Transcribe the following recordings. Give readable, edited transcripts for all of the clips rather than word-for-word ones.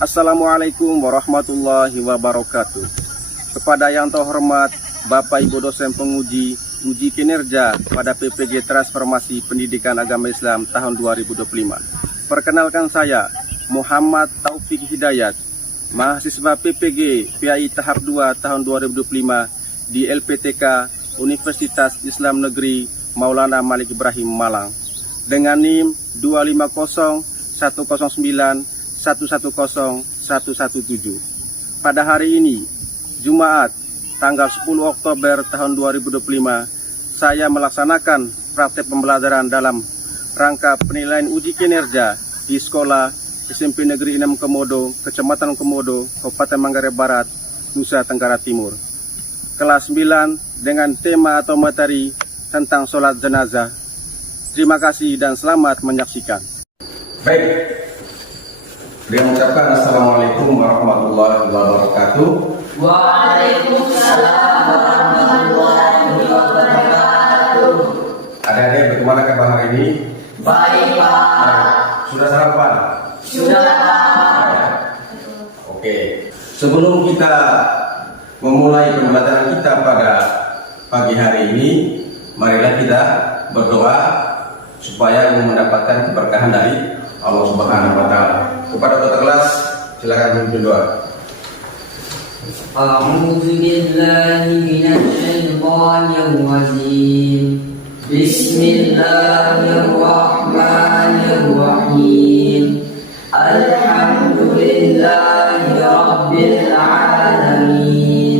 Assalamualaikum warahmatullahi wabarakatuh. Kepada yang terhormat Bapak Ibu dosen penguji uji kinerja pada PPG Transformasi Pendidikan Agama Islam tahun 2025. Perkenalkan saya Muhammad Taufik Hidayat, mahasiswa PPG PAI tahap 2 tahun 2025 di LPTK Universitas Islam Negeri Maulana Malik Ibrahim Malang dengan NIM 25010910117. Pada hari ini, Jumat, tanggal 10 Oktober tahun 2025, saya melaksanakan praktek pembelajaran dalam rangka penilaian uji kinerja di Sekolah SMP Negeri 6 Komodo, Kecamatan Komodo, Kabupaten Manggarai Barat, Nusa Tenggara Timur. Kelas 9 dengan tema atau materi tentang sholat jenazah. Terima kasih dan selamat menyaksikan. Baik. Dengan mengucapkan Assalamualaikum warahmatullahi wabarakatuh. Waalaikumsalam warahmatullahi wabarakatuh. Adik-adik, bagaimana kabar hari ini? Baik, Pak. Sudah sarapan? Sudah, Pak. Oke. Sebelum kita memulai pembelajaran kita pada pagi hari ini, marilah kita berdoa supaya mendapatkan keberkahan dari Allah Subhanahu wa Ta'ala. Kepada ketua kelas, silakan memimpin doa. A'udzu billahi minasy syaithanir rajim. Bismillahirrahmanirrahim. Alhamdulillahi rabbil alamin.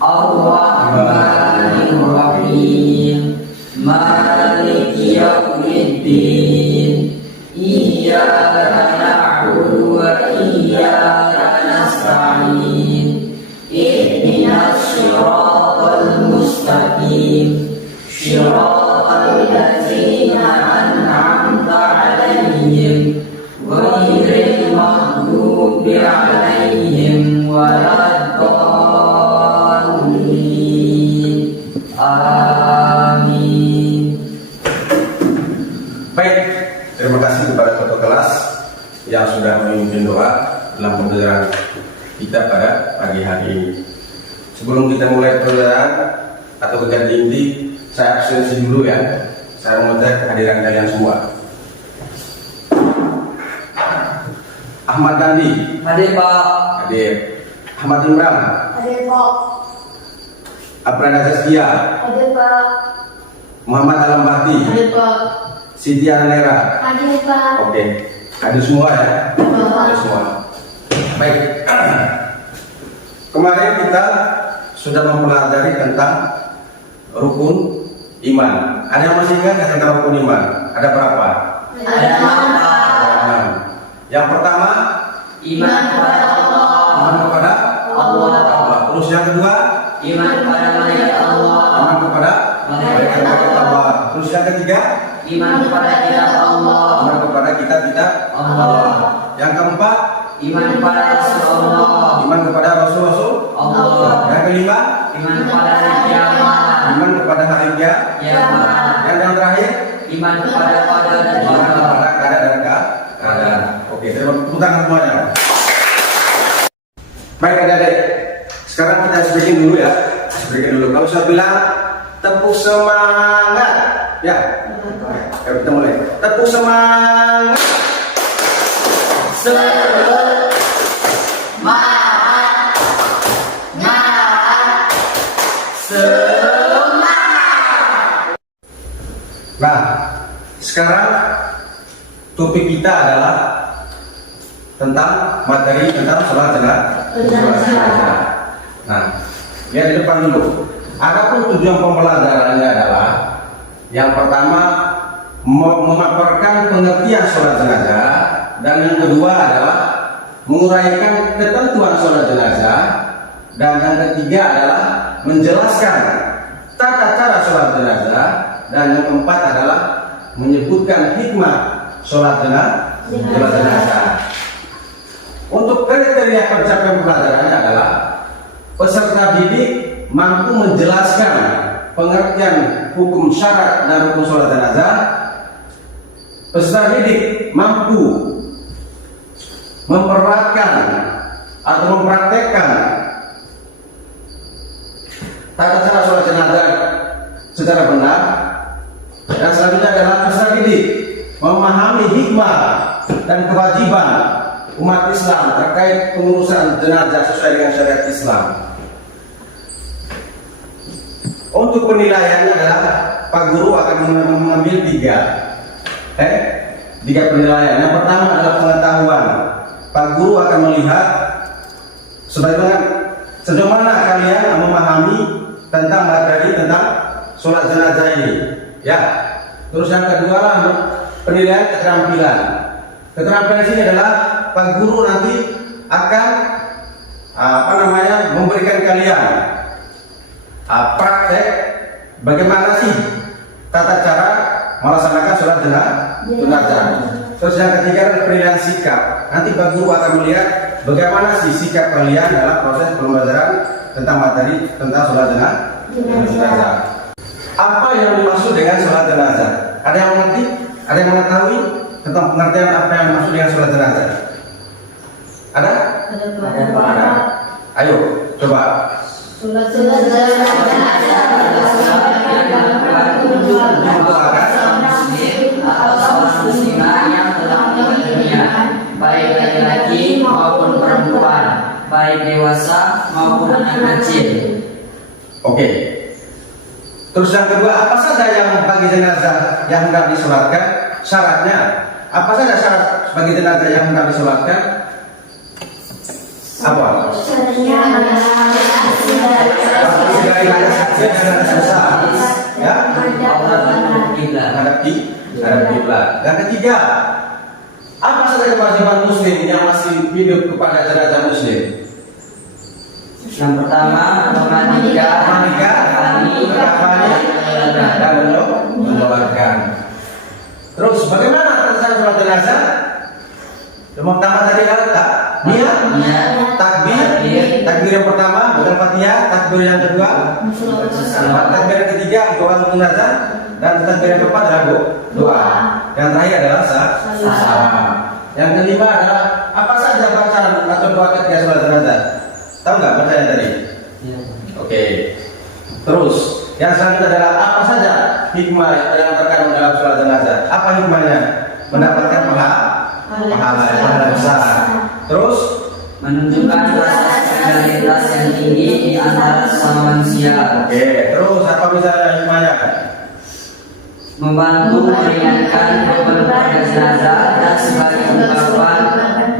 Ar-Rahmanir Rahim. Maliki yaumiddin. Iyyaka na'budu wa iyyaka nasta'in. Ihdinas siratal mustaqim. Siratal ladzina an'amta 'alaihim ghairil maghdubi 'alaihim waladdallin. Amin. Baik, terima kasih kepada ketua kelas yang sudah memimpin doa dalam pembelajaran kita pada pagi hari ini. Sebelum kita mulai pembelajaran atau kegiatan inti, saya absensi dulu ya. Saya meminta kehadiran kalian semua. Ahmad Dandi. Hadir, Pak. Hadir. Ahmad Imran. Hadir, Pak. Aprana Zaskia. Hadir, Pak. Muhammad Alambati. Hadir, Pak. Siti Anera. Hadir, Pak. Oke, hadir semua ya. Hadir semua. Baik. Kemarin kita sudah mempelajari tentang rukun iman. Ada yang masih ingat tentang rukun iman? Ada berapa? Ada apa? Ada 6. Yang pertama, Iman kepada Allah. iman kepada Allah. Allah. Terus yang kedua, Iman kepada malaikat Allah. iman kepada Malaikat Allah. Terus yang ketiga, Iman kepada kitab Allah. iman kepada kitab Allah. Yang keempat, Iman kepada Rasul Allah. iman kepada Rasul-Rasul Allah. Yang kelima, Iman kepada hari kiamat. iman kepada hari kiamat. Kiamat. Yang terakhir, Iman kepada qadar dan iman qadar. kepada kadar dan keadaan. Oke, terima tepuk tangan semuanya. Baik adik-adik, sekarang kita speaking dulu ya. Speaking dulu. Kalau saya bilang tepuk semangat, ya. Ayo kita mulai. Tepuk semangat. Nah, sekarang topik kita adalah tentang materi tentang sholat jenazah. Nah, lihat di depan dulu. Adapun tujuan pembelajarannya adalah yang pertama memaparkan pengertian sholat jenazah, dan yang kedua adalah menguraikan ketentuan sholat jenazah, dan yang ketiga adalah menjelaskan tata cara sholat jenazah, dan yang keempat adalah menyebutkan hikmah sholat jenazah. Untuk kriteria pencapaian pembelajarannya adalah peserta didik mampu menjelaskan pengertian hukum syarat dan hukum sholat jenazah. Peserta didik mampu memperlihatkan atau mempraktekkan tata cara sholat jenazah secara benar. Dan selanjutnya adalah peserta didik memahami hikmah dan kewajiban umat Islam terkait pengurusan jenazah sesuai dengan syariat Islam. Untuk penilaiannya adalah Pak Guru akan mengambil tiga penilaian. Yang pertama adalah pengetahuan. Pak Guru akan melihat sejauh mana kalian memahami tentang materi tentang sholat jenazah ini. Ya. Terus yang kedua penilaian keterampilan. Keterampilan di sini adalah Pak Guru nanti akan memberikan kalian praktek bagaimana sih tata cara melaksanakan sholat jenazah. Terus yang ketiga adalah penilaian sikap. Nanti Pak Guru akan melihat bagaimana sih sikap kalian dalam proses pembelajaran tentang materi tentang sholat jenazah. Apa yang dimaksud dengan sholat jenazah? Ada yang mengerti? Ada yang mengetahui tentang pengertian apa yang dimaksud dengan sholat jenazah? Ada? Ada. Ayo, coba. Sholat jenazah yang telah meninggal dunia, baik laki-laki maupun perempuan, baik dewasa maupun anak kecil. Oke. Terus yang kedua, apa saja yang bagi jenazah yang hendak disolatkan? Syaratnya, apa saja syarat bagi jenazah yang hendak disolatkan? Apa? Ya, menghadap kiblat. Yang ketiga, apa saja kewajiban muslim yang masih hidup kepada jenazah muslim? Yang pertama, memandikan, dan mendoakan. Terus bagaimana pelaksanaan sholat jenazah? Yang pertama tadi adalah takbir yang pertama baca Fatihah, takbir yang kedua, takbir yang ketiga doa jenazah, dan takbir yang keempat adalah doa. Yang terakhir adalah salam. Yang kelima adalah apa saja bacaan atau doa ketika sholat jenazah? Tahu nggak bacaan tadi? Oke. Terus yang selanjutnya adalah apa saja hikmah yang terkandung dalam sholat jenazah? Apa hikmahnya? Mendapatkan pahala besar. Terus menunjukkan rasa solidaritas yang tinggi di antara sesama manusia. Oke. Terus apa misalnya hikmahnya? Membantu meringankan beban keluarga jenazah dan sebagai ungkapan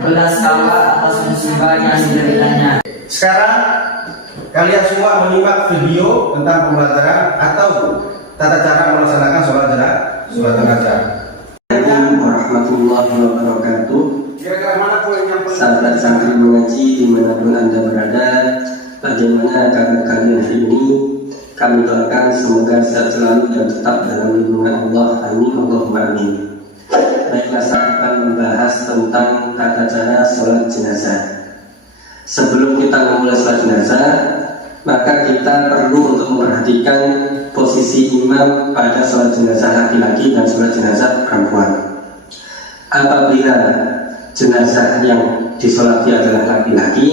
belas kawah atas musibah yang dideritanya. Sekarang kalian semua menyimak video tentang pembelajaran atau tata cara melaksanakan sholat jenazah. Assalamualaikum warahmatullahi wabarakatuh. Kira-kira mana poin yang paling Sahabat santri mengaji dimanapun Anda berada, bagaimana kabar kalian hari ini? Kami doakan semoga sehat selalu dan tetap dalam lindungan Allah. Amin Allahumma amin. Baiklah, saya akan membahas tentang tata cara sholat jenazah. Sebelum kita memulai sholat jenazah, maka kita perlu untuk memperhatikan posisi imam pada sholat jenazah laki-laki dan sholat jenazah perempuan. Apabila jenazah yang disolati adalah laki-laki,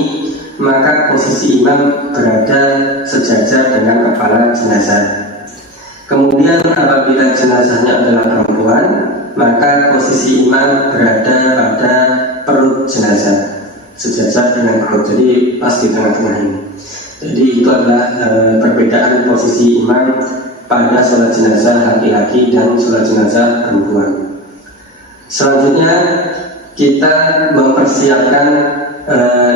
maka posisi imam berada sejajar dengan kepala jenazah. Kemudian apabila jenazahnya adalah perempuan, maka posisi imam berada pada perut jenazah, sejajar dengan perut, jadi pas di tengah-tengah ini. Jadi itu adalah perbedaan posisi imam pada sholat jenazah laki-laki dan sholat jenazah perempuan. Selanjutnya kita mempersiapkan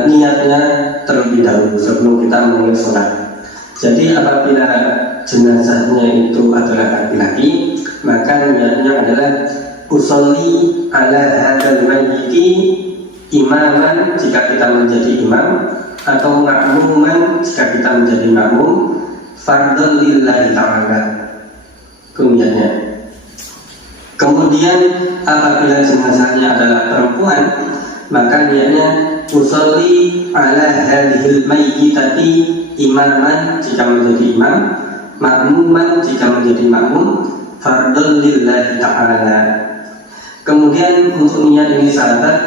niatnya terlebih dahulu sebelum kita memulai sholat. Jadi apabila jenazahnya itu adalah laki-laki, maka niatnya adalah usolli ala hadzal mayyiti imaman jika kita menjadi imam, atau makmuman jika kita menjadi makmum, fardhon lillahi ta'ala. Kemudiannya, kemudian apabila jenazahnya adalah perempuan, maka niatnya usolli ala hadhil mayyitati imaman jika menjadi imam, makmuman jika menjadi makmum, fardhon lillahi ta'ala. Kemudian untuk niat ini sahabat,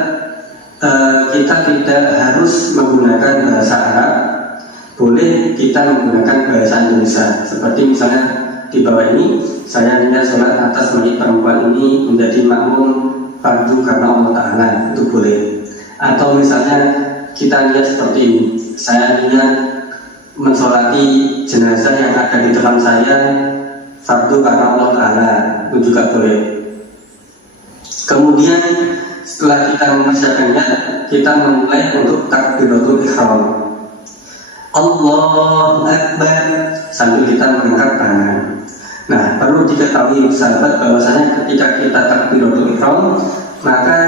kita tidak harus menggunakan bahasa Arab, boleh kita menggunakan bahasa Indonesia. Seperti misalnya di bawah ini, saya niat sholat atas mayit perempuan ini menjadi makmum fardu karena Allah Ta'ala, itu boleh. Atau misalnya kita niat seperti ini, saya niat mensolati jenazah yang ada di depan saya fardu karena Allah Ta'ala, itu juga boleh. Kemudian setelah kita mempersiapkannya, kita memulai untuk takbiratul ihram. Allahu Akbar sambil kita mengangkat tangan. Nah, perlu diketahui sahabat bahwasanya ketika kita takbiratul ihram, maka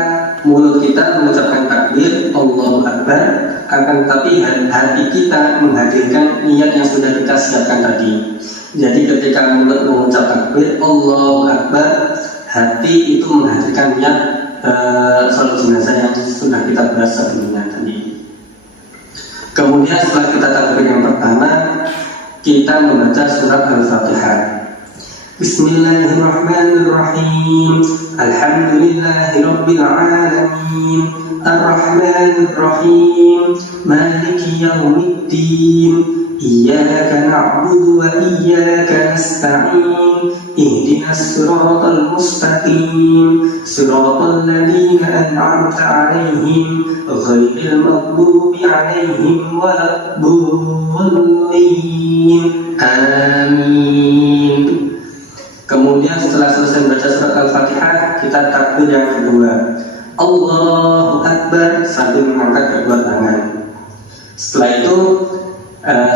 mulut kita mengucapkan takbir Allahu Akbar, akan tetapi hati kita menghadirkan niat yang sudah kita siapkan tadi. Jadi ketika mulut mengucap takbir Allahu Akbar, hati itu menghadirkan niat sholat jenazah yang sudah kita bahas sebelumnya tadi. Kemudian setelah kita takbir yang pertama, kita membaca surat Al-Fatihah. Bismillahirrahmanirrahim. Alhamdulillahirabbil alamin. Ar-Rahmanirrahim. Maliki yaumiddin. Iyyaka na'budu wa iyyaka nasta'in. Ihdinas siratal mustaqim. Siratal ladzina an'amta 'alaihim ghairil maghdubi 'alaihim waladdallin. Amin. Kemudian setelah selesai membaca surat Al-Fatihah, kita takbir yang kedua. Allahu Akbar sambil mengangkat kedua tangan. Setelah itu,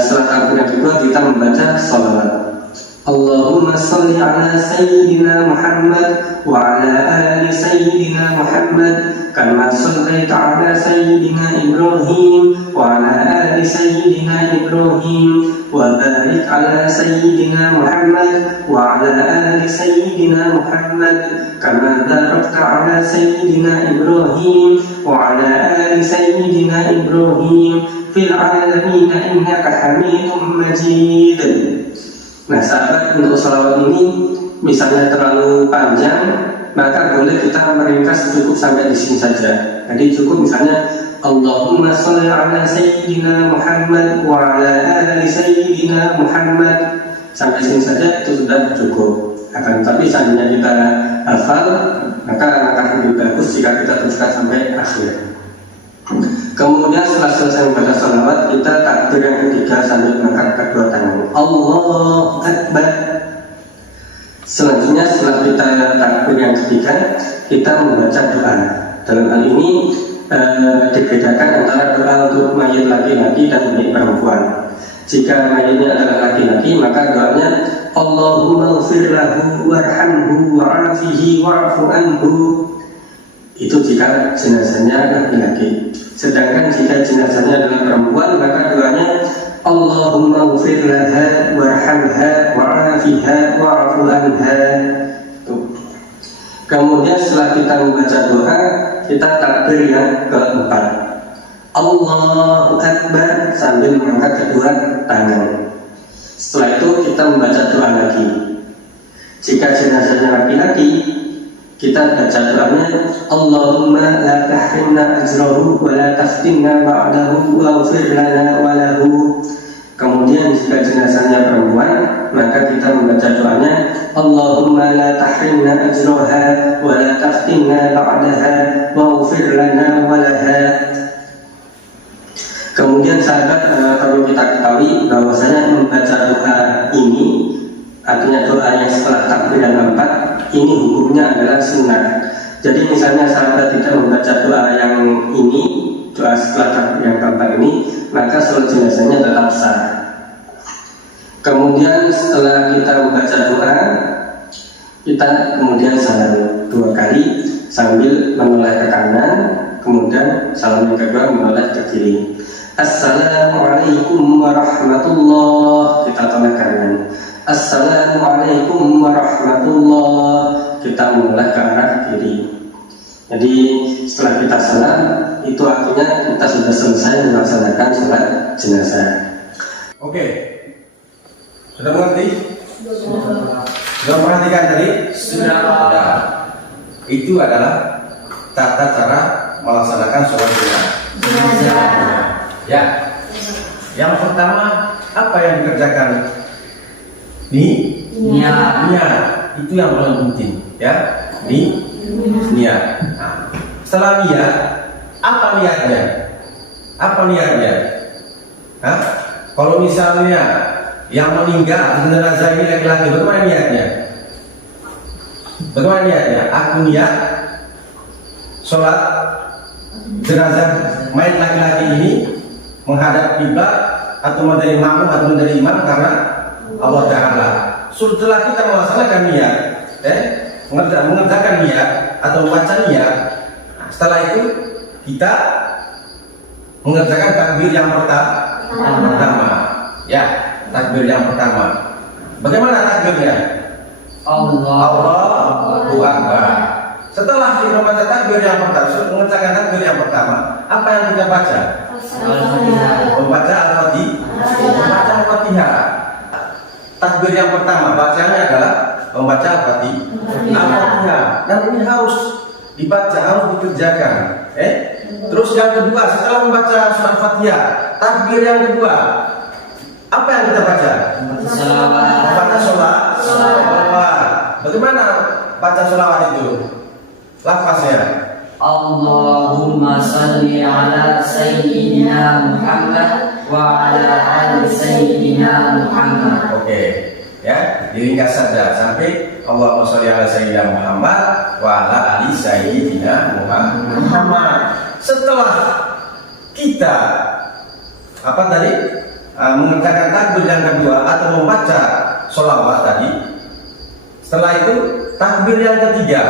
setelah takbir yang kedua, kita membaca sholawat. Allahumma salli ala Sayyidina Muhammad wa ala ali Sayyidina Muhammad kama sallaita ala Sayyidina Ibrahim wa ala ali Sayyidina Ibrahim wa barik ala Sayyidina Muhammad wa ala ali Sayyidina Muhammad kama barakta ala Sayyidina Ibrahim wa ala ali Sayyidina Ibrahim fil alamin innaka Hamidum Majid. Nah sahabat, untuk sholawat ini misalnya terlalu panjang, maka boleh kita meringkas cukup sampai di sini saja. Jadi cukup misalnya Allahumma sholli ala Sayyidina Muhammad wa ala ali Sayyidina Muhammad, sampai sini saja itu sudah cukup. Akan tetapi seandainya kita hafal, maka akan lebih bagus jika kita teruskan sampai akhir. Kemudian setelah selesai membaca sholawat, kita takbir yang ketiga sambil mengangkat kedua tangan. Allahu Akbar. Selanjutnya setelah kita takbir yang ketiga, kita membaca doa. Dalam hal ini dibedakan antara doa untuk mayit laki-laki dan mayit perempuan. Jika mayitnya adalah laki-laki, maka doanya Allahumma ighfir lahu warhamhu wa'afihi wa'fu anhu. Itu jika jenazahnya laki-laki. Sedangkan jika jenazahnya adalah perempuan, maka doanya Allahumma ighfir laha warhamha wa'afiha wa'fu anha. Kemudian setelah kita membaca doa, kita takbir yang keempat. Allahu Akbar sambil mengangkat kedua tangan. Setelah itu kita membaca doa lagi. Jika jenazahnya laki-laki, kita baca doanya Allahumma la tahrimna ajrahu wa la taftinna ba'dahu waghfir lana wa lahu. Kemudian jika jenazahnya perempuan, maka kita membaca doanya Allahumma la tahrimna ajraha wa la taftinna ba'daha waghfir lana wa laha. Kemudian sahabat, perlu kita ketahui bahwasanya membaca doa ini, artinya doa yang setelah takbir yang keempat, ini hukumnya adalah sunnah. Jadi misalnya sahabat tidak membaca doa yang ini, doa setelah takbir yang keempat ini, maka sholat jenazahnya tetap sah. Kemudian setelah kita membaca doa, kita kemudian salam 2 kali sambil menoleh ke kanan, kemudian salam yang kedua menoleh ke kiri. Assalamualaikum warahmatullahi, kita toleh kanan. Assalamualaikum warahmatullahi, kita menoleh ke arah kiri. Jadi setelah kita salam, itu artinya kita sudah selesai melaksanakan sholat jenazah. Oke, sudah mengerti? Sudah perhatikan tadi? Sudah. Itu adalah tata cara melaksanakan sholat jenazah. Ya. Yang pertama apa yang dikerjakan? Niat. Itu yang paling penting, ya. Niat. Nah, setelah niat, apa niatnya? Hah? Kalau misalnya yang meninggal jenazah ini laki-laki, bagaimana niatnya? Aku niat sholat jenazah mayat laki-laki ini menghadap kiblat atau menjadi makmum atau menjadi imam karena Allah Ta'ala. Setelah kita melaksanakan niat, mengerjakan niat atau membaca niat, setelah itu kita mengerjakan takbir yang pertama. Ya, takbir yang pertama. Bagaimana takbirnya? Allahu Akbar. Setelah kita membaca takbir yang pertama, mengerjakan takbir yang pertama, apa yang kita baca? Membaca Al-Fatihah. Takbir yang pertama bacanya adalah membaca Al-Fatihah. Dan ini harus dibaca, harus dikerjakan. Terus yang kedua, setelah membaca surat Fatihah, takbir yang kedua, apa yang kita baca? Membaca sholawat. Bagaimana baca sholawat itu? Lafaznya. Allahumma salli ala sayyidina Muhammad wa ala ali sayyidina Muhammad. Oke, ya, diringkas saja sampai Allahumma sholli ala sayyidina Muhammad wa ala ali sayyidina Muhammad. Setelah kita mengerjakan takbir yang kedua atau membaca sholawat tadi, setelah itu takbir yang ketiga,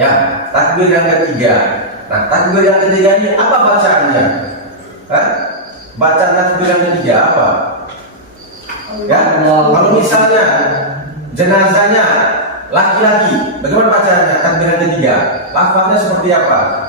ya, takbir yang ketiga. Nah, takbir yang ketiga ini apa bacaannya? Bacaan takbir yang ketiga apa? Ya, kalau misalnya jenazahnya laki-laki, bagaimana bacaannya takbir yang ketiga? Lafaznya seperti apa?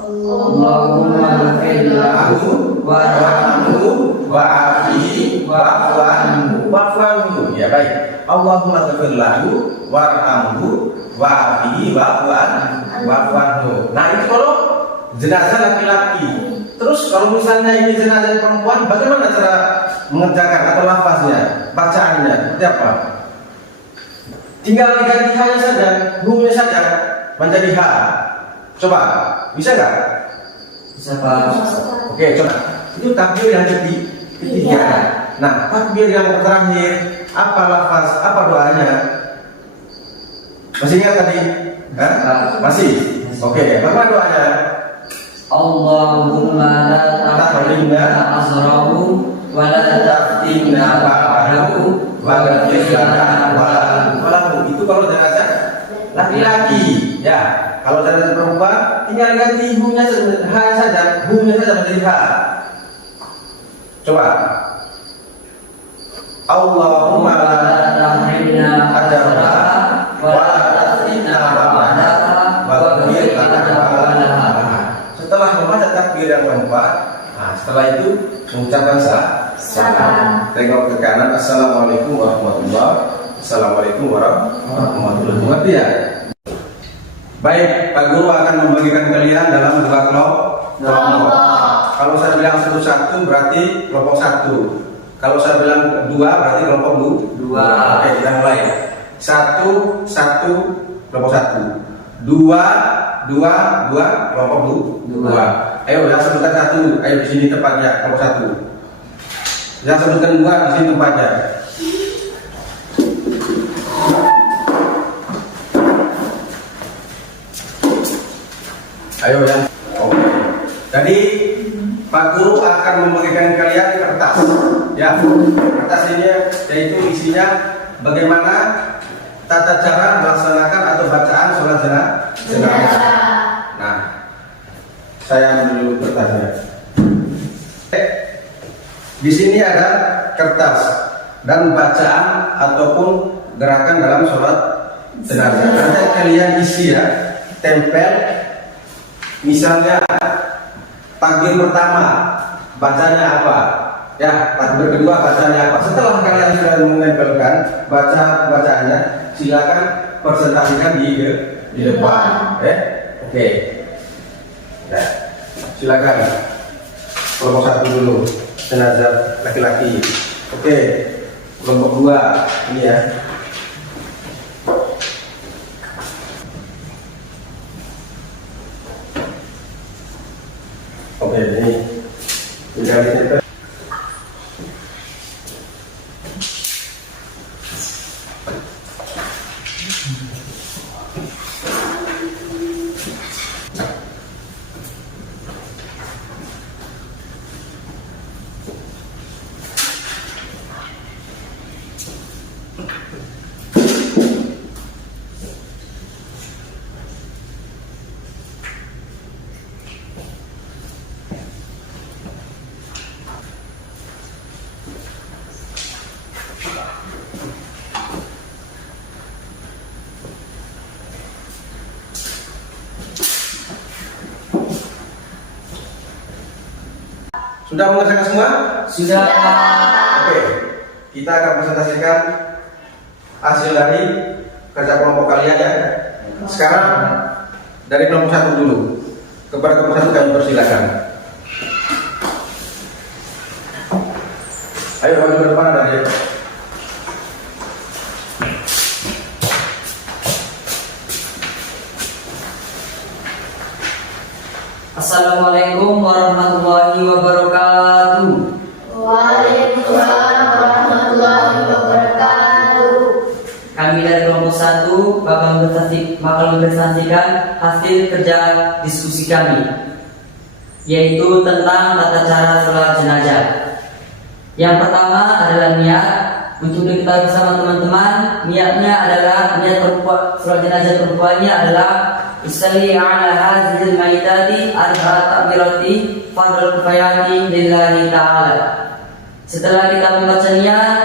Allahumma ghfir lahu warhamhu wa'afihi wa'fu. Ya, baik. Allahumma ghfir lahu warhamhu wa'afihi wa'fu. Nah, itu kalau jenazah laki-laki. Terus kalau misalnya ini jenazah perempuan, bagaimana cara mengerjakan atau lafaznya, bacaannya seperti apa? Tinggal diganti hanya saja, hurufnya saja menjadi ha. Coba, bisa nggak? Bisa, Pak. Oke, coba. Itu takbir yang ketiga. Nah, takbir yang terakhir, apa lafaz, apa doanya? Masih ingat tadi? Masih? Oke, apa doanya? Allahumma la tahrimna azrahu wa la taftinna ba'dahu wa ghfir lana walahu. Itu kalau jenazah laki-laki, ya. Kalau jenazah perempuan, tinggal ganti hanya saja menjadi ha. Coba. Allahumma la tahrimna azraha wa la taftinna ba'dahu wa ghfir lana walahu. Setelah membaca takbir yang keempat, nah, setelah itu mengucapkan salam. Tengok ke kanan. Assalamualaikum warahmatullahi wabarakatuh. Assalamualaikum warahmatullahi wabarakatuh. Ya. Baik, Pak Guru akan membagikan kalian dalam dua kelompok. Kalau saya bilang satu berarti kelompok satu. Kalau saya bilang dua berarti kelompok dua. Oke, kita mulai. Satu kelompok satu. Dua kelompok dua. Ayo, yang sebutkan satu. Ayo, di sini tempatnya kelompok satu. Yang sebutkan dua, di sini tempatnya. Ayo ya. Oke. Jadi Pak Guru akan membagikan kalian kertas. Ya, kertas ini yaitu isinya bagaimana tata cara melaksanakan atau bacaan sholat jenazah. Nah, saya ambil dulu kertasnya. Di sini ada kertas dan bacaan ataupun gerakan dalam sholat jenazah. Nanti kalian isi ya, tempel. Misalnya takbir pertama bacanya apa? Ya, takbir kedua bacanya apa? Setelah kalian sudah menempelkan bacaannya, silakan presentasikan di depan. Oke. Ya, silakan. Kelompok 1 dulu, jenazah laki-laki. Oke, kelompok 2 ini ya. Oke, ini tinggal ditempel. Sudah mengerjakan semua? Sudah. Oke, kita akan presentasikan hasil dari kerja kelompok kalian ya. Sekarang dari kelompok 1 dulu. Kepada kelompok 1 kami persilakan. Ayo maju ke depan ada dia. Assalamualaikum warahmatullahi wabarakatuh. Waalaikumsalam warahmatullahi wabarakatuh. Kami dari kelompok 1 bakal mempresentasikan hasil kerja diskusi kami, yaitu tentang tata cara sholat jenazah. Yang pertama adalah niat. Untuk diketahui bersama teman-teman, niatnya adalah niat perempuan, sholat jenazah perempuannya adalah usalli ala hadhil maitati arba'at takbirati fardhu kifayati lillahi ta'ala. Setelah kita membaca niat,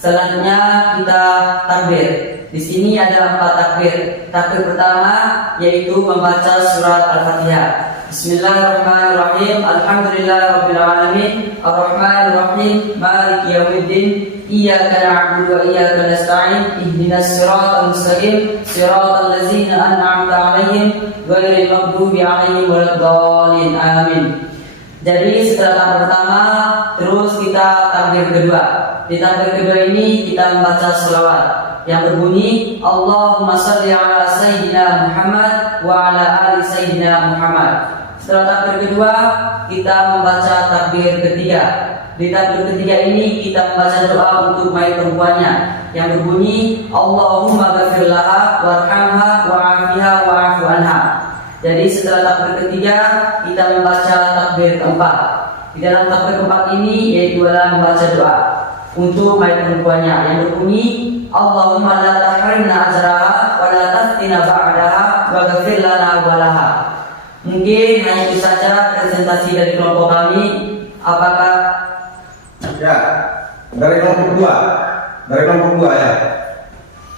selanjutnya kita takbir. Di sini ada 4 takbir. Takbir pertama yaitu membaca surat Al-Fatihah. Bismillahirrahmanirrahim. Alhamdulillahirabbil alamin. Arrahmanirrahim. Maliki yaumiddin. Iyyaka na'budu wa iyyaka nasta'in. Ihdinas siratal mustaqim. Siratal ladzina an'amta 'alaihim ghairil maghdubi 'alaihim waladdallin. Amin. Jadi setelah takbir pertama, terus kita takbir kedua. Di takbir kedua ini kita membaca selawat yang berbunyi Allahumma shalli ala sayyidina Muhammad wa ala ali sayyidina Muhammad. Setelah takbir kedua, kita membaca takbir ketiga. Di takbir ketiga ini kita membaca doa untuk mayat perempuannya yang berbunyi Allahumma ghafir laha warhamha wa'afiha wa'afu anha. Jadi setelah takbir ketiga, kita membaca takbir keempat. Di dalam takbir keempat ini yaitu adalah membaca doa untuk mayat perempuannya yang berbunyi Allahumma la tahrimna ajraha wa la taftina ba'daha wa ghafir lana wa laha. Mungkin hanya itu saja presentasi dari kelompok kami. Apakah Ya, dari kelompok 2. Dari kelompok 2 ya.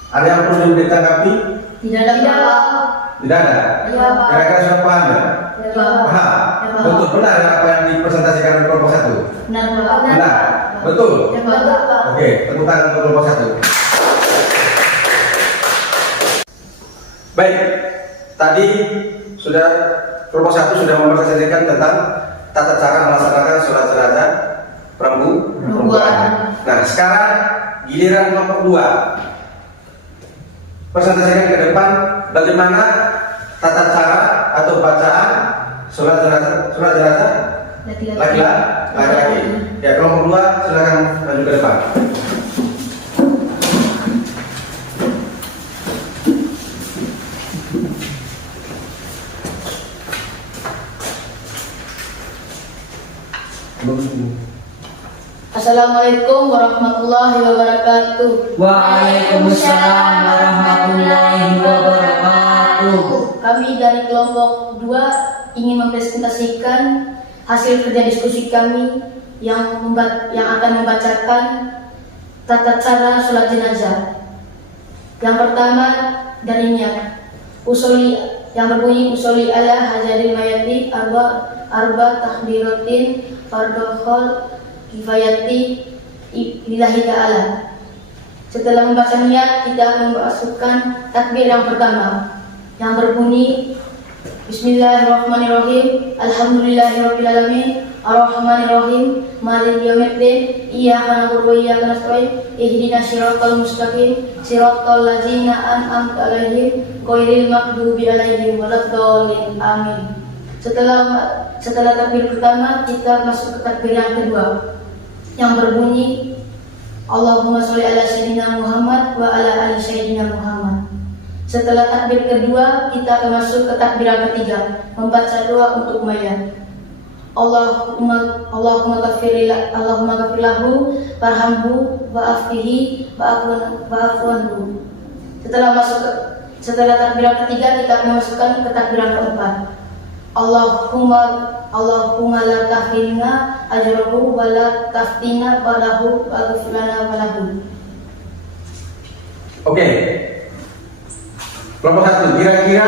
Ada yang perlu ditanggapi? Tidak ada Pak. Tidak ada. Iya Pak. Kira-kira sudah paham ya? Ya Pak. Paham? Ya, Pak. Betul, benar apa yang dipresentasikan di kelompok 1? Benar Pak. Benar. Betul. Ya Pak. Oke, tepuk tangan untuk kelompok 1. Baik, tadi sudah kelompok 1 sudah mempresentasikan tentang tata cara melaksanakan sholat jenazah perempuan. Nah, sekarang giliran kelompok 2. Presentasikan ke depan bagaimana tata cara atau bacaan sholat jenazah laki-laki. Ya, kelompok 2 silakan maju ke depan. Assalamualaikum warahmatullahi wabarakatuh. Waalaikumsalam warahmatullahi wabarakatuh. Kami dari kelompok 2 ingin mempresentasikan hasil kerja diskusi kami yang akan membacakan tata cara sholat jenazah. Yang pertama dari niat. Yang berbunyi usolli ala hadzalil mayati arba takbiratin fardhu kifayati lillahi ta'ala. Setelah membaca niat, kita memasukkan takbir yang pertama yang berbunyi Bismillahirrahmanirrahim. Alhamdulillahirrabbilalamin. Ar-Rahmanirrahim. Maliki yaumiddin. Iyyaka na'budu wa iyyaka nasta'in. Ihdinas siratal mustaqim. Siratal ladzina an'amta 'alaihim ghairil maghdubi 'alaihim waladdallin. Amin. Setelah takbir pertama, kita masuk ke takbir yang kedua yang berbunyi Allahumma sholli ala sayyidina Muhammad wa ala ali sayyidina Muhammad. Setelah takbir kedua, kita akan masuk ke takbir yang ketiga, membaca doa untuk mayat. Allahumma ghafir lahu warhamhu wa'afihi wa'afuanhu. Setelah takbir yang ketiga, kita akan masukkan ke takbir yang keempat. Allahumma la tahrimna ajrahu wa la taftina balahu wa ghfir lana balahu. Oke. Kelompok 1, kira-kira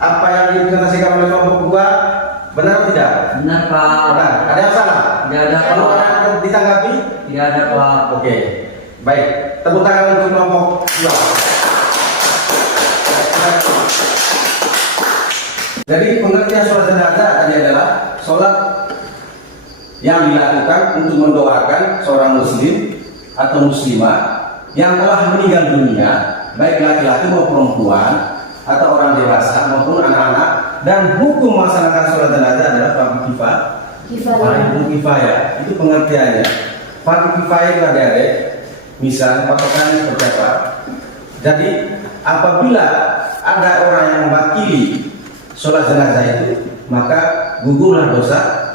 apa yang dipresentasikan oleh kelompok 2 benar atau tidak? Benar, Pak. Benar. Ada yang salah? Tidak ada, Kalau Pak. ada yang ditanggapi? Tidak ada, Pak. Oke. Baik, tepuk tangan untuk kelompok 2. Jadi pengertian sholat jenazah tadi adalah sholat yang dilakukan untuk mendoakan seorang muslim atau muslimah yang telah meninggal dunia, baik laki-laki maupun perempuan atau orang dewasa maupun anak-anak, dan hukum melaksanakan sholat jenazah adalah fardu kifayah. Itu pengertiannya. Fardu kifayah itu ada misal patokan seperti apa? Jadi apabila ada orang yang mewakili sholat jenazah itu, maka gugurlah dosa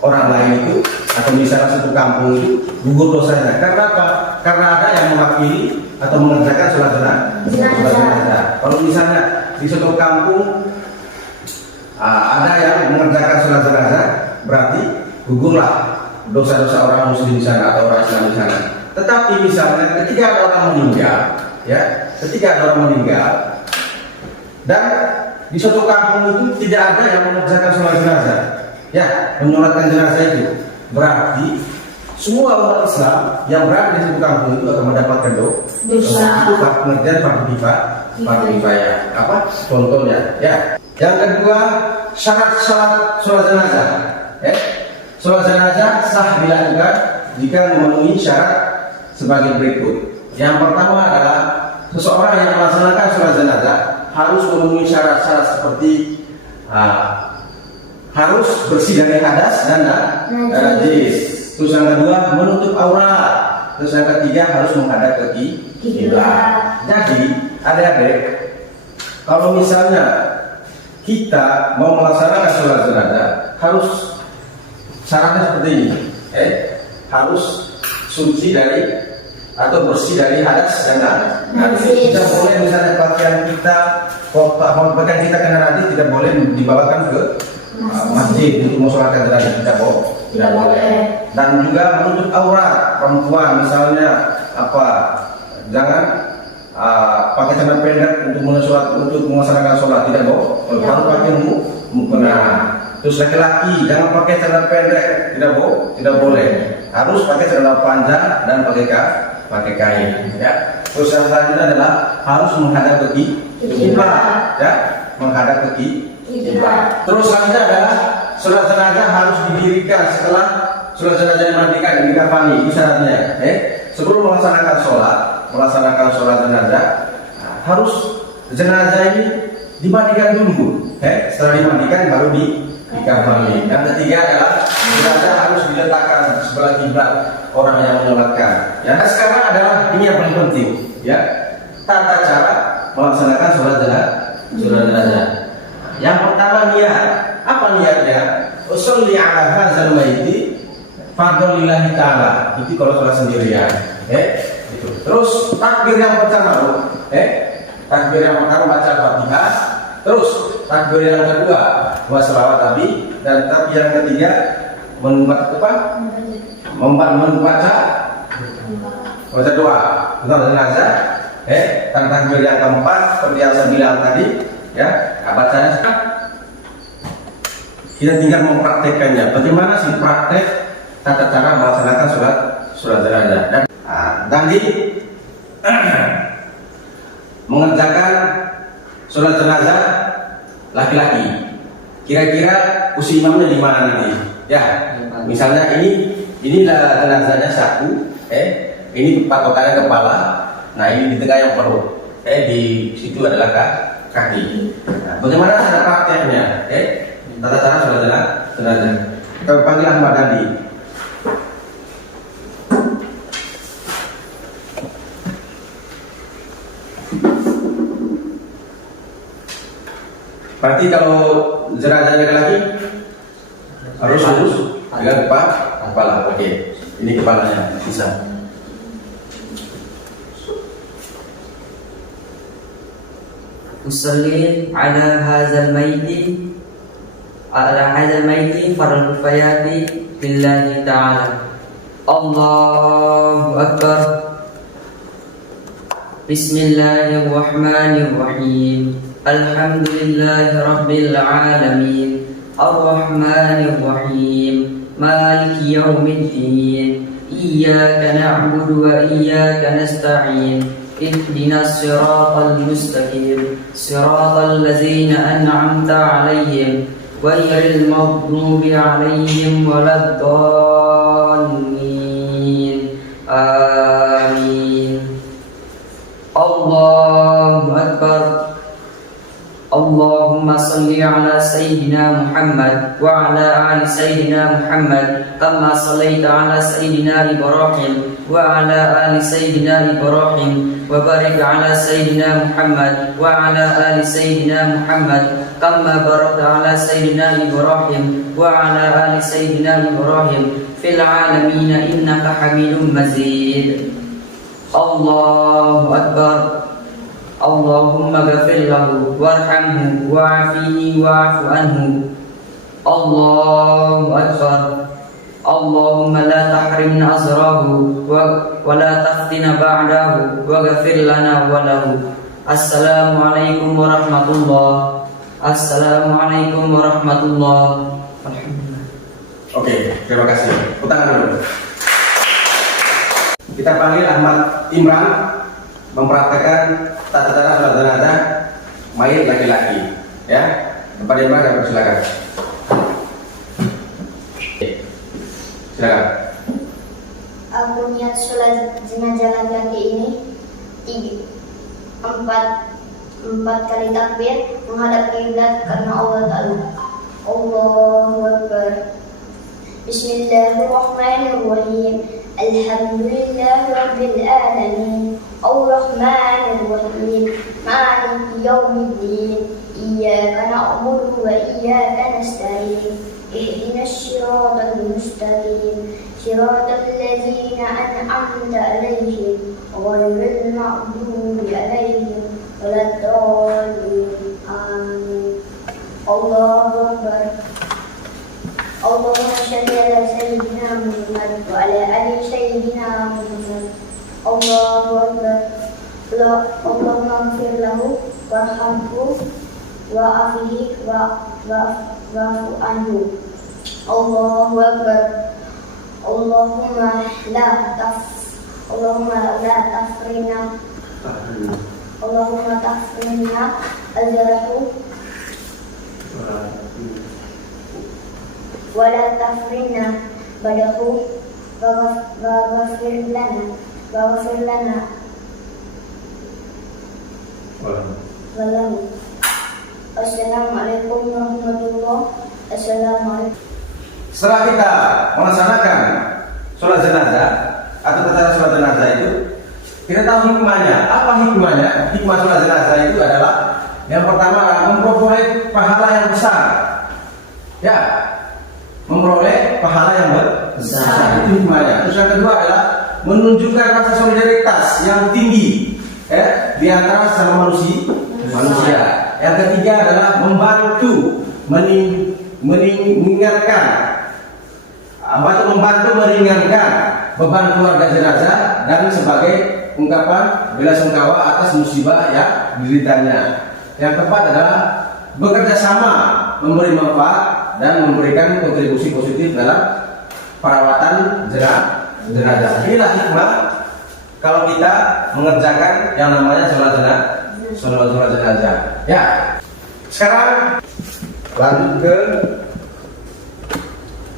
orang lain itu, atau misalnya satu kampung itu gugur dosanya. Karena apa? Karena ada yang mewakili atau mengerjakan sholat jenazah. Kalau misalnya di suatu kampung ada yang mengerjakan sholat jenazah, berarti gugurlah dosa-dosa orang muslim di sana atau orang Islam di sana. Tetapi misalnya ketika ada orang meninggal, dan di suatu kampung itu tidak ada yang mengerjakan sholat jenazah, menyolatkan jenazah itu, berarti semua umat Islam yang berada di suatu kampung itu akan mendapatkan dosa. Itu pengertian fardu kifayah. Apa contohnya? Yang kedua, syarat sholat jenazah. Sholat jenazah sah dilakukan jika memenuhi syarat sebagai berikut. Yang pertama adalah seseorang yang melaksanakan sholat jenazah harus memenuhi syarat-syarat seperti harus bersih dari hadas dan najis. Terus yang kedua, menutup aurat. Terus yang ketiga, harus menghadap ke kiblat. Jadi adik-adik, kalau misalnya kita mau melaksanakan sholat jenazah, harus syaratnya seperti ini. Harus suci dari atau bersih dari hadas dan najis. Tidak boleh misalnya pakaian kita kena najis, tidak boleh dibawakan ke masjid untuk mensolatkan jenazah, tidak boleh. Dan juga menutup aurat perempuan, misalnya jangan pakai celana pendek untuk melaksanakan sholat, tidak boleh. Harus pakai mukena. Terus laki-laki jangan pakai celana pendek, tidak boleh. Harus pakai celana panjang dan pakai kain. Terus yang selanjutnya adalah harus menghadap ke kiblat, menghadap ke kiblat. Terus selanjutnya adalah sholat jenazah harus didirikan setelah sholat jenazah dimandikan, dikafani. Itu syaratnya. Sebelum melaksanakan sholat jenazah, harus jenazah ini dimandikan dulu. Setelah dimandikan baru dikafani. Yang ketiga adalah jenazah harus diletakkan sebelah kiblat orang yang menyolatkan. Nah, sekarang adalah ini yang paling penting, tata cara melaksanakan sholat jenazah. Yang pertama niat. Apa niatnya? Usolli ala hadzal maiti fardhu lillahi ta'ala. Itu kalau sholat sendirian. Itu. Terus takbir yang pertama, takbir yang pertama baca Fatihah. Terus takbir yang kedua wassalawat Nabi, dan takbir yang ketiga membaca doa tentang jenazah. Dan takbir yang keempat seperti yang saya bilang tadi, bacanya kita tinggal mempraktekannya. Bagaimana sih praktek tata cara melaksanakan sholat jenazah dan di mengerjakan sholat jenazah laki-laki. Kira-kira posisi imamnya di mana nanti? Ya, misalnya inilah jenazahnya satu, ini patokannya kepala, nah ini di tengah yang perut, di situ adalah kaki. Nah, bagaimana cara prakteknya? Tata cara sholat jenazah. Kami panggil Ahmad Dandi. Berarti kalau jenazahnya laki harus lurus dengan kepala. Oke, ini kepalanya bisa. Usalli ala hadzal maiti farul kifayati billahi ta'ala. Allahu akbar. Bismillahirrahmanirrahim. Alhamdulillahi rabbil alamin. Ar-Rahmanir-Rahim. Maliki yaumiddin. Iyyaka na'budu wa iyyaka nasta'in. Ihdinas siratal mustaqim. Siratal ladzina an'amta 'alaihim ghairil maghdubi 'alaihim waladdallin. Amin. Allahu akbar. Allahumma salli ala sayyidina Muhammad wa ala ali sayyidina Muhammad kama sallaita ala sayyidina Ibrahim wa ala ali sayyidina Ibrahim wa barik ala sayyidina Muhammad wa ala ali sayyidina Muhammad kama barakta ala sayyidina Ibrahim wa ala ali sayyidina Ibrahim fil alamin innaka Hamidum Majid. Allahu akbar. Allahumma ghafir lahu warhamhu wa'afihi wa'fu anhu. Allahu akbar. Allahumma la tahrimna azrahu wa la taftina ba'dahu wa ghafir lana wa lahu. Assalamualaikum warahmatullahi. Assalamualaikum warahmatullahi. Alhamdulillah. Oke, terima kasih. Tangan dulu. Kita panggil Ahmad Imran mempraktekkan tata cara sholat jenazah mayit laki-laki. Ya, Pak Imran, kami persilakan. Silakan. Aku niat sholat jenazah laki-laki ini empat kali takbir menghadap kiblat karena Allah Ta'ala. Allahu Akbar. Bismillahirrahmanirrahim. Alhamdulillahi Rabbil Alamin. Ar-Rahmanir-Rahim. Maliki yaumiddin. Iyyaka na'budu wa iyyaka nasta'in. Ihdinas siratal mustaqim. Siratal ladzina an'amta 'alaihim ghairil maghdubi 'alaihim waladdallin. Amin. Allahu Akbar. Allahumma shalli ala sayyidina Muhammad wa ala ali sayyidina Muhammad. Allahu Akbar. Allahumma ighfir lahu warhamhu wa'afihi wa'fu anhu. Allahu Akbar. Allahumma la tafrina azrahu wa la tafrina badahu waghfir lana walahu. Assalamualaikum warahmatullahi wabarakatuh. Setelah kita melaksanakan sholat jenazah atau tata sholat jenazah itu, kita tahu hikmahnya. Apa hikmahnya? Hikmah sholat jenazah itu adalah yang pertama adalah memperoleh pahala yang besar. Ya, memperoleh pahala yang besar. Itu hikmahnya. Terus yang kedua adalah menunjukkan rasa solidaritas yang tinggi di antara sesama manusia. Yang ketiga adalah membantu meringankan beban keluarga jenazah dan sebagai ungkapan bela sungkawa atas musibah yang dideritanya. Yang keempat adalah bekerja sama memberi manfaat dan memberikan kontribusi positif dalam perawatan jenazah. Inilah hikmah kalau kita mengerjakan yang namanya sholat jenazah. Ya. Sekarang lanjut ke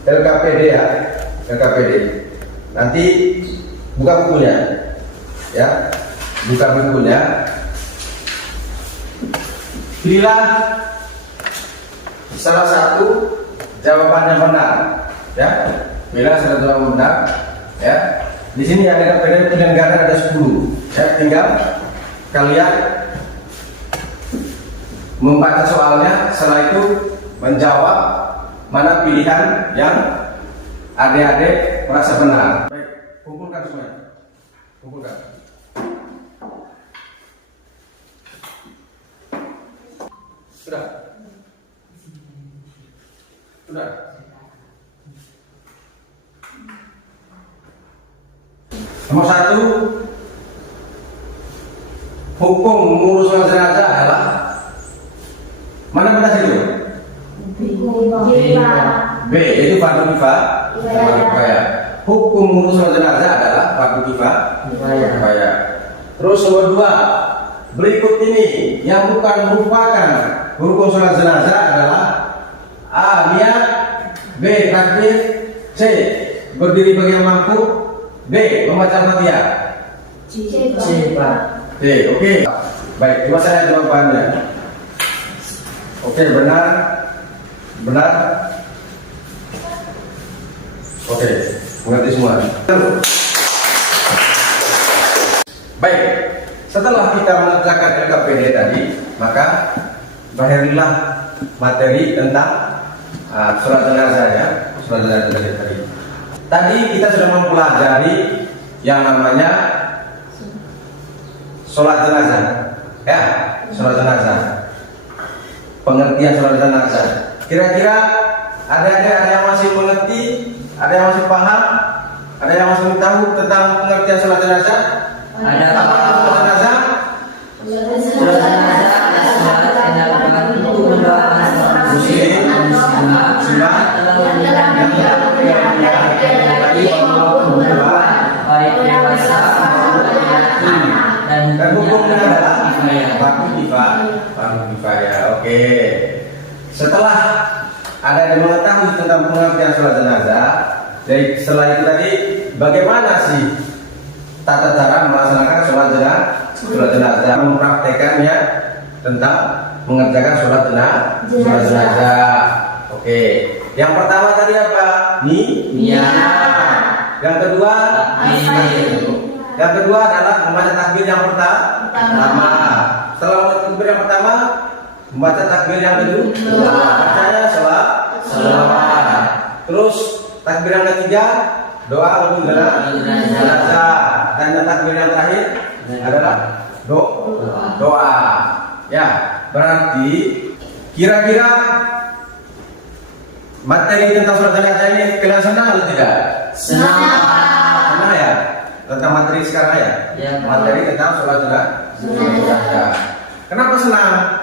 LKPD ya, LKPD. Nanti buka bukunya, ya, buka bukunya. Pilihlah salah satu jawaban yang benar, ya. Pilihlah salah satu jawaban benar, ya. Di sini ada LKPD penyelenggara ada 10, ya. Tinggal kalian membaca soalnya, setelah itu menjawab mana pilihan yang adik-adik merasa benar. Baik, kumpulkan semuanya. Kumpulkan. Sudah. Sudah. Nomor 1, hukum mengurus sholat jenazah adalah mana benar itu? B, yaitu fardu kifayah. Hukum mengurus sholat jenazah adalah fardu kifayah. Terus nomor 2, berikut ini yang bukan merupakan hukum sholat jenazah adalah A, niat, B, takbir, C, berdiri bagi yang mampu, D, membaca Fatihah. C, Pak. D, oke. Baik, terima saya jawabannya. Oke, benar. Benar. Oke, mengerti semua. Baik, setelah kita mengerjakan LKPD tadi, maka lahirlah materi tentang sholat jenazah ya, sholat jenazah tadi. Tadi kita sudah mempelajari yang namanya sholat jenazah, ya, sholat jenazah. Pengertian sholat jenazah. Kira-kira ada yang masih mengerti, ada yang masih paham, ada yang masih tahu tentang pengertian sholat jenazah? Ada Apa itu sholat jenazah? Sholat jenazah adalah sholat yang dilakukan untuk mendoakan Muslim, muslimat baik dewasa maupun anak dan hukumnya adalah kifayah. fardu kifayah. Oke. Setelah ada yang mengetahui tentang pengertian sholat jenazah, jadi setelah itu tadi bagaimana sih tata cara melaksanakan sholat jenazah, mempraktekannya tentang mengerjakan sholat jenazah. Oke. Yang pertama tadi apa? Niat. Yang kedua, yang kedua adalah membaca takbir yang pertama. Setelah membaca takbir yang pertama, membaca takbir yang kedua. Bacanya selawat. Terus takbir yang ketiga, doa untuk jenazah. Dan yang takbir yang terakhir adalah doa. Ya, berarti kira-kira materi tentang sholat jenazah ini kalian senang atau tidak? Senang ya? Tentang materi sekarang ya? Ya, materi tentang sholat jenazah. Kenapa senang?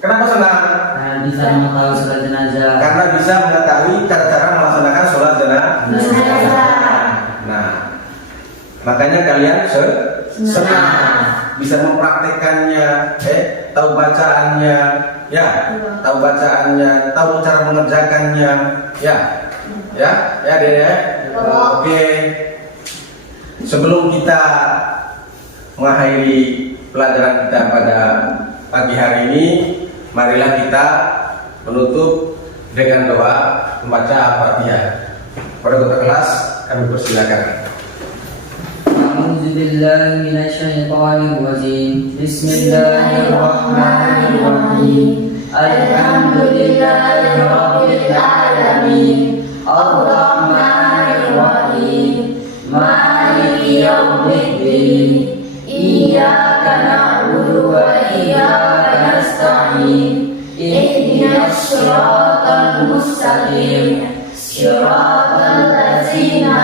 Kenapa senang? Karena bisa mengetahui sholat jenazah. Karena bisa mengetahui cara-cara melaksanakan sholat jenazah. Nah, makanya kalian senang bisa mempraktekannya, tahu bacaannya, ya, tahu bacaannya, tahu cara mengerjakannya, ya, Dede. Oke. Sebelum kita mengakhiri pelajaran kita pada pagi hari ini, marilah kita menutup dengan doa membaca Al-Fatihah. Pada ketua kelas kami persilakan. A'udzubillahi minasyaitonirrajim. Bismillahirrahmanirrahim. Alhamdulillahirabbil alamin. Arrahmanirrahim. Maliki yaumiddin. Iyyaka na'budu wa iyyaka nasta'in. Ihdinas siratal mustaqim. Siratal ladzina